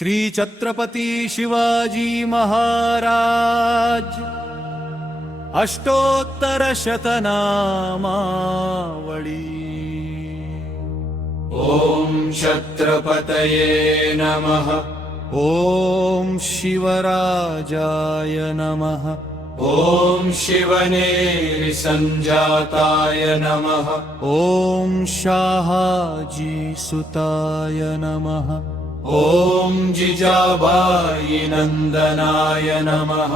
श्री छत्रपति शिवाजी महाराज अष्टोत्तर शतनामावली। ओम छत्रपतये नमः। ओम शिवराजाय नमः। ओम शिवनेरि संजाताय नमः। ओम शाहाजी सुताय नमः। ओम जिजाबाई नंदनाय नमः।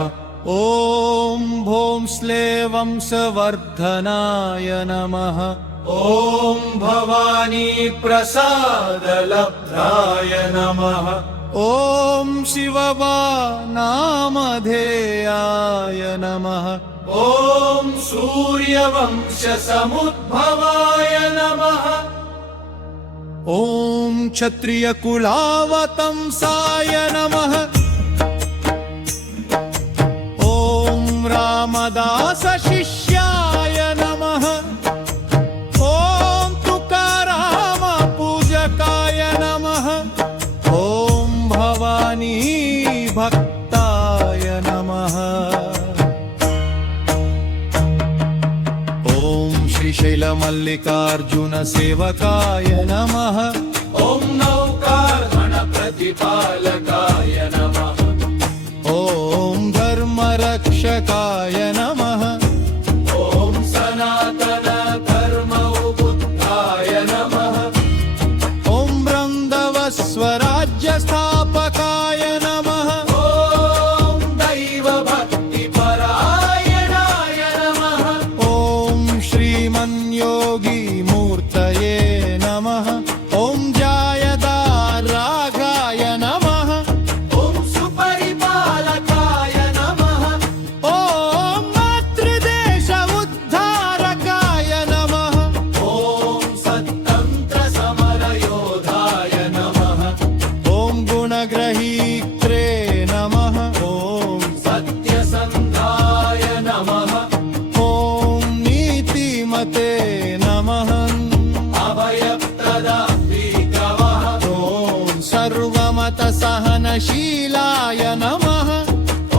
ओम भोंस्ले वंशवर्धनाय नमः। ओम भवानी प्रसाद लब्धाय नमः। ओम शिवबा नामधेयाय नमः। ओम सूर्यवंश समुद्भवाय नमः। ओम क्षत्रिय कुलावतंसाय नमः। ओम रामदास शिष्याय नमः। ओम तुकाराम पूजकाय नमः। ओम भवानी भक्ताय नमः। ओम श्रीशैल मल्लिकार्जुन सेवकाय नमः। ओम नौकारमण प्रतिपालकाय नमः। ओम धर्मरक्षकाय नमः। ओम सनातन धर्म उद्बुद्धाय नमः। ओम वृंदव स्वराज्य स्थापकाय नमः। ओम दैव भक्ति परायणाय नमः। ओम श्रीमन्योगी मूर्तये नमः। ओम जायदारागाय नमः। ओम सुपरिपालकाय नमः। ओम मातृदेश उद्धारकाय नमः। ओम सत्तंत्र समर योधाय नमः। ओम गुणग्रहीत्रे नमः। ओम सत्यसन्धाय नमः। ओम नीतिमते नमः। अभयप्रदात्रिकवः। ओम सर्वमत सहनशीलाय नमः।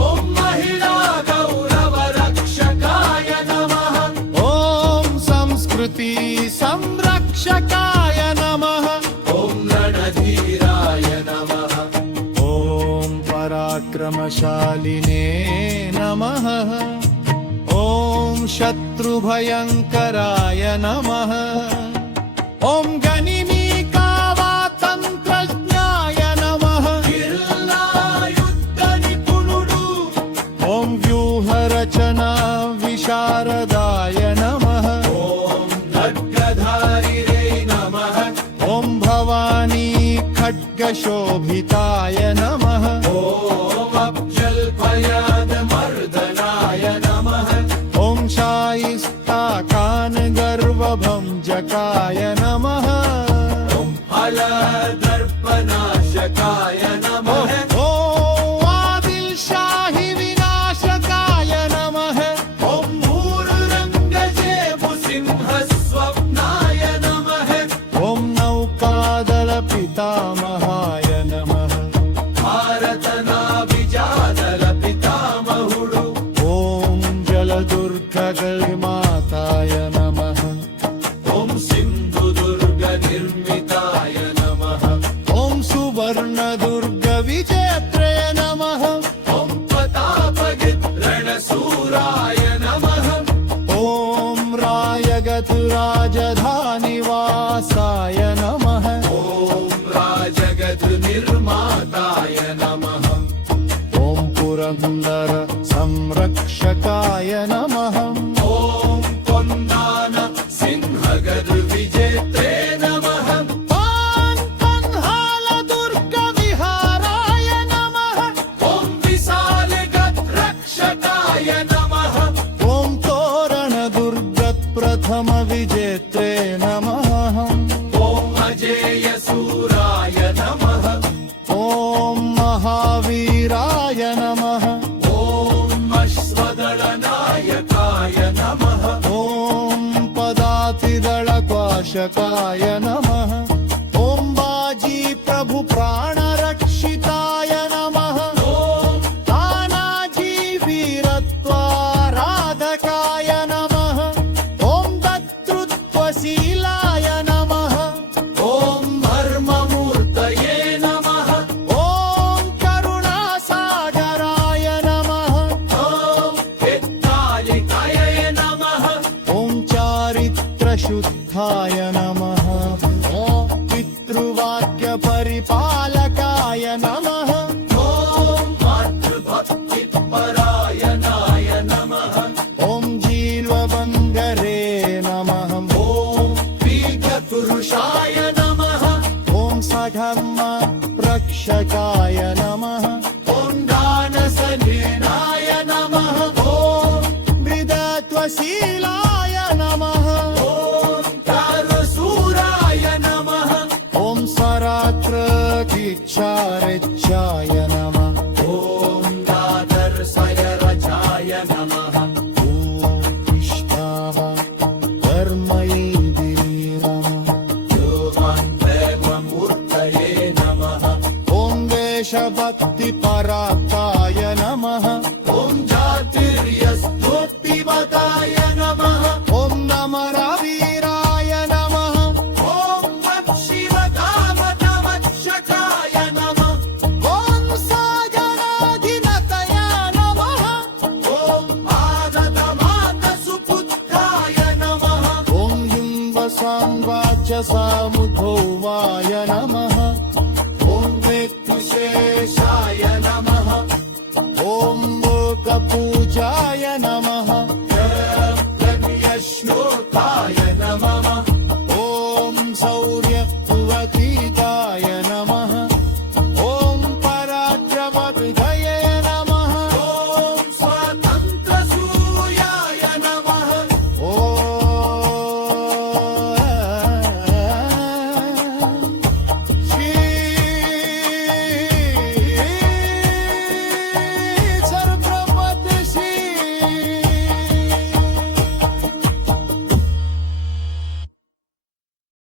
ओम महिला गौरव रक्षकाय नमः। ओम संस्कृति संरक्षकाय नमः। ओम रणधीराय नमः। ओम पराक्रमशालिने नमः। ओम शत्रुभयंकराय नमः। ओम गनिमीकावातंत्रज्ञाय नमः। युद्धनिपुणुडु। ओम व्यूहरचना विशारदाय नमः। ओम खड्गधारिणे नमः। ओम भवानी खड्गशोभिताय नमः। ओम अब्जल्पयाद मर्दनाय नमः। ओम शाइस्ता खान गर्वभंजकाय नमः। ओम फलदर्पनाशकाय नमः। ओम आदिल शाही विनाशकाय नमः। ओम मूरुरंगजेबु सिंह स्वप्नाय नमः। ओम नौकादल पितामहाय नमः। भारतनाभिजादल पितामहुडु। ओम जलदुर्गमाताय नमः। ओम सिंधुदुर्ग निर्मिताय नमः। ओम सुवर्णदुर्ग विजेत्रे नमः। ओम प्रतापगिरणसूराय नमः। ओम रायगत राजधानिवासाय नमः। ओम राजगद निर्माताय नमः। ओम पुरंदर संरक्षकाय नमः। ओम कोन्दान सिंहगद विजेत्रे नमः। ओम पन्हाल दुर्ग विहाराय नमः। ओम विशालगद रक्षकाय नमः। ओम तोरण दुर्ग प्रथम विजेत्रे नमः। ओम अजेय सूराय नमः। ओम महावीराय नमः। ओम अश्वदलनायकाय नमः। ओम पदातिदलपाशकाय नमः। ओम बाजी प्रभु प्राणरक्षिता नमः ॐ दानसनेनाय नमः ॐ मृदत्वशीलाय नमः ॐ चारुशूराय नमः ॐ सरात्रकिच्छारिच्छाय नमः ॐ दादर्शयरजाय नमः ॐ इष्टाव कर्मैदिरे नमः योगान्तेमूर्तये नमः ॐ देशभक्तिपराताय नमः ॐ ज्योतिर्यस्तुतिमताय नमः ॐ नमरवीराय नमः ॐ शिवकामतमक्षकाय नमः ॐ साजनाधिनतया नमः ॐ आगतमातसुपुत्राय नमः ॐ हिम्बसाम्वाच सामुद्भवाय नमः ॐ मृत्युशेषाय